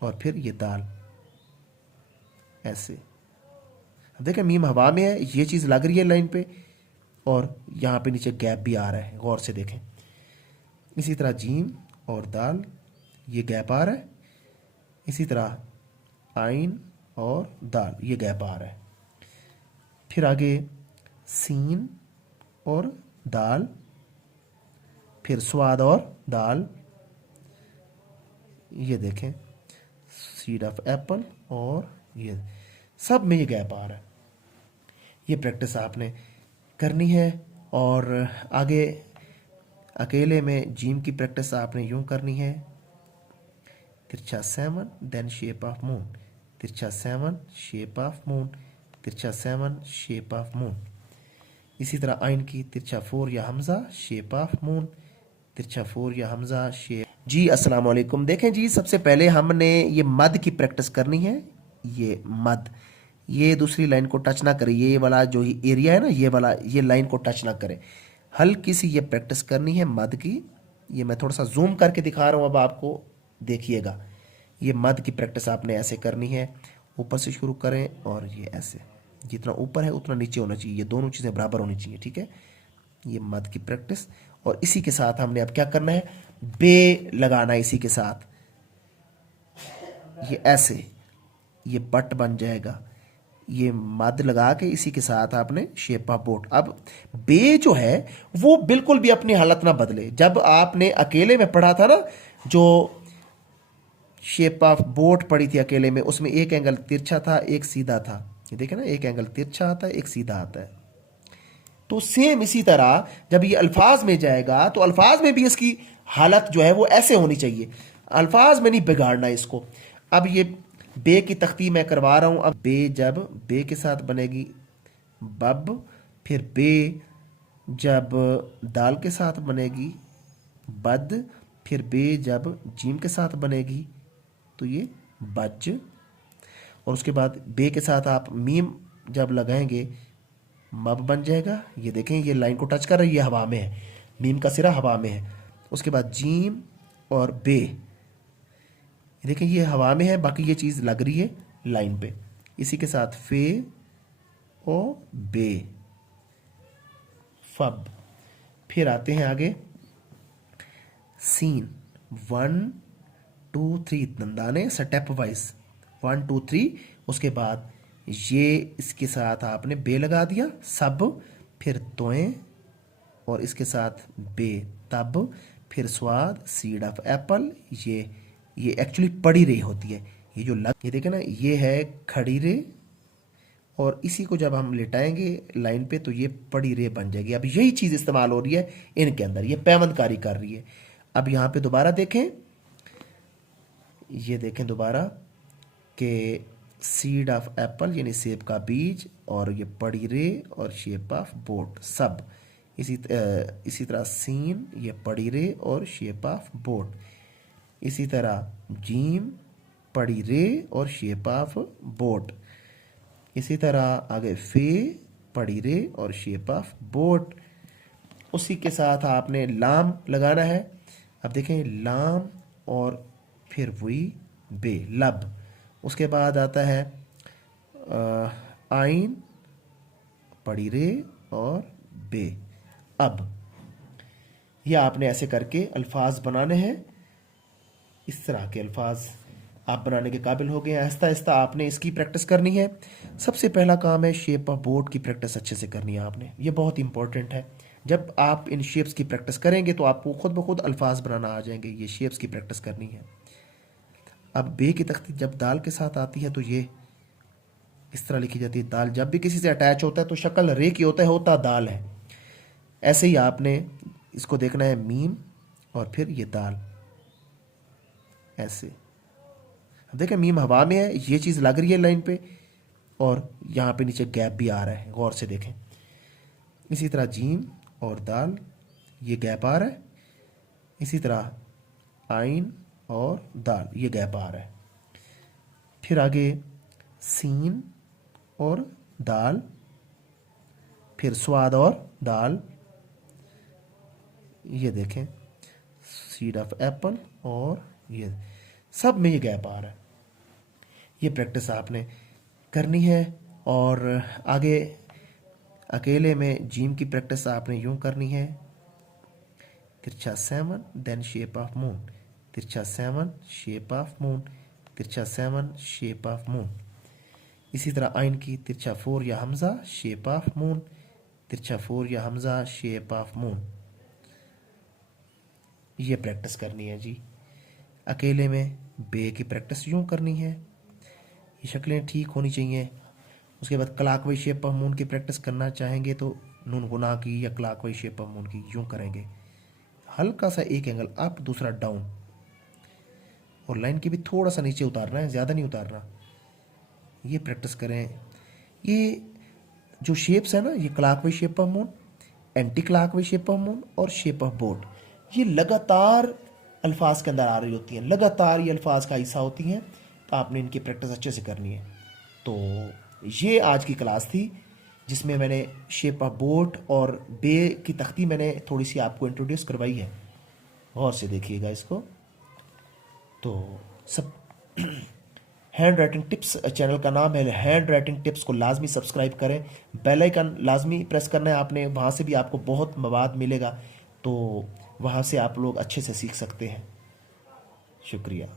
और फिर ये दाल, ऐसे। अब देखें मीम हवा में है, ये चीज़ लग रही है लाइन पे, और यहाँ पे नीचे गैप भी आ रहा है, गौर से देखें। इसी तरह जीम और दाल, ये गैप आ रहा है। इसी तरह आइन और दाल, ये गैप आ रहा है। फिर आगे सीन और दाल, फिर स्वाद और दाल, ये देखें सीड ऑफ एप्पल, और ये सब में ये गैप आ रहा है। ये प्रैक्टिस आपने करनी है। और आगे अकेले में जीम की प्रैक्टिस आपने यूं करनी है, तिरछा 7, देन शेप ऑफ मून, तिरछा 7, शेप ऑफ मून, तिरछा 7, शेप ऑफ मून। इसी तरह आइन की तिरछा 4 या हमजा, शेप ऑफ मून, तिरछा 4 या हमजा, शेप। जी अस्सलाम वालेकुम। देखें जी, सबसे पहले हमने ये मद की प्रैक्टिस करनी है। ये मद, ये दूसरी लाइन को टच ना करे, ये वाला जो एरिया है ना, ये वाला, ये लाइन को टच ना करे। हल्की सी ये प्रैक्टिस करनी है मद की। ये मैं थोड़ा सा जूम करके दिखा रहा हूँ, अब आपको देखिएगा। ये मद की प्रैक्टिस आपने ऐसे करनी है, ऊपर से शुरू करें और ये ऐसे, जितना ऊपर है उतना नीचे होना चाहिए, ये दोनों चीज़ें बराबर होनी चाहिए, ठीक है। ये मद की प्रैक्टिस। और इसी के साथ हमने अब क्या करना है, बे लगाना है इसी के साथ, ये ऐसे, ये बट बन जाएगा। ये मद लगा के इसी के साथ आपने शेप ऑफ बोट। अब बे जो है वो बिल्कुल भी अपनी हालत ना बदले। जब आपने अकेले में पढ़ा था ना, जो शेप ऑफ बोट पड़ी थी अकेले में, उसमें एक एंगल तिरछा था, एक सीधा था। ये देखें ना, एक एंगल तिरछा आता है, एक सीधा आता है। तो सेम इसी तरह जब ये अल्फाज में जाएगा तो अल्फाज में भी इसकी हालत जो है वो ऐसे होनी चाहिए। अल्फाज में नहीं बिगाड़ना इसको। अब ये बे की तख्ती मैं करवा रहा हूं। अब बे जब बे के साथ बनेगी बब, फिर बे जब दाल के साथ बनेगी बद, फिर बे जब जीम के साथ बनेगी तो ये बज। और उसके बाद बे के साथ आप मीम जब लगाएंगे मब बन जाएगा। ये देखें, ये लाइन को टच कर रही है, ये हवा में है, मीम का सिरा हवा में है। उसके बाद जीम और बे, देखें ये हवा में है, बाकी ये चीज़ लग रही है लाइन पे। इसी के साथ फे ओ बे, फब। फिर आते हैं आगे सीन, 1 2 3 दंदाने स्टेप वाइज, 1 2 3। उसके बाद ये इसके साथ आपने बे लगा दिया सब, फिर तोएं, और इसके साथ बे तब, फिर स्वाद सीड ऑफ एप्पल। ये एक्चुअली पड़ी रे होती है, ये जो लग, ये देखें ना, ये है खड़ी रे, और इसी को जब हम लिटाएंगे लाइन पे तो ये पड़ी रे बन जाएगी। अब यही चीज़ इस्तेमाल हो रही है इनके अंदर, ये पैवंदकारी कर रही है। अब यहाँ पे दोबारा देखें, ये देखें दोबारा कि सीड ऑफ एप्पल यानी सेब का बीज, और ये पड़ी रे और शेप ऑफ बोट सब। इसी तरह सीन, ये पड़ी रे और शेप ऑफ बोट। इसी तरह जीम, पड़ी रे और शेप ऑफ बोट। इसी तरह आगे फे, पड़ी रे और शेप ऑफ बोट। उसी के साथ आपने लाम लगाना है। अब देखें लाम और फिर वही बे, लब। उसके बाद आता है आइन, पड़ी रे और बे, अब। यह आपने ऐसे करके अल्फाज बनाने हैं। इस तरह के अल्फाज आप बनाने के काबिल हो गए हैं। आहिस्ता आहिस्ता आपने इसकी प्रैक्टिस करनी है। सबसे पहला काम है शेप ऑफ बोर्ड की प्रैक्टिस अच्छे से करनी है आपने, ये बहुत इंपॉर्टेंट है। जब आप इन शेप्स की प्रैक्टिस करेंगे तो आपको खुद ब खुद अल्फाज बनाना आ जाएंगे। ये शेप्स की प्रैक्टिस करनी है। अब बे की तख्ती जब दाल के साथ आती है तो ये इस तरह लिखी जाती है। दाल जब भी किसी से अटैच होता है तो शक्ल रे की होता दाल है। ऐसे ही आपने इसको देखना है, मीम और फिर ये दाल, ऐसे। अब देखें मीम हवा में है, ये चीज़ लग रही है लाइन पे, और यहाँ पे नीचे गैप भी आ रहा है, गौर से देखें। इसी तरह जीम और दाल, ये गैप आ रहा है। इसी तरह आइन और दाल, ये गैप आ रहा है। फिर आगे सीन और दाल, फिर स्वाद और दाल, ये देखें सीड ऑफ एप्पल, और ये सब में ये गैप आ रहा है। ये प्रैक्टिस आपने करनी है। और आगे अकेले में जीम की प्रैक्टिस आपने यूं करनी है, तिरछा 7, देन शेप ऑफ मून, तिरछा 7, शेप ऑफ मून, तिरछा 7, शेप ऑफ मून। इसी तरह आइन की तिरछा 4 या हमजा, शेप ऑफ मून, तिरछा 4 या हमजा, शेप ऑफ मून। ये प्रैक्टिस करनी है जी। अकेले में बे की प्रैक्टिस यूं करनी है, ये शक्लें ठीक होनी चाहिए। उसके बाद क्लॉकवाइज शेप ऑफ मून की प्रैक्टिस करना चाहेंगे तो नून गुना की या क्लॉकवाइज शेप ऑफ मून की यूं करेंगे, हल्का सा एक एंगल अप दूसरा डाउन, और लाइन की भी थोड़ा सा नीचे उतारना है, ज़्यादा नहीं उतारना। ये प्रैक्टिस करें। ये जो शेप्स है ना, ये clockwise shape of moon, anti clockwise shape of moon और शेप ऑफ बोट, ये लगातार अल्फाज के अंदर आ रही होती हैं, लगातार ये अल्फाज का हिस्सा होती हैं। तो आपने इनकी प्रैक्टिस अच्छे से करनी है। तो ये आज की क्लास थी जिसमें मैंने शेप ऑफ बोट और बे की तख्ती मैंने थोड़ी सी आपको इंट्रोड्यूस करवाई है। गौर से देखिएगा इसको। तो सब हैंड राइटिंग टिप्स चैनल का नाम है, हैंड राइटिंग टिप्स को लाजमी सब्सक्राइब करें, बेल आइकन लाजमी प्रेस करना है आपने, वहाँ से भी आपको बहुत मवाद मिलेगा, तो वहाँ से आप लोग अच्छे से सीख सकते हैं। शुक्रिया।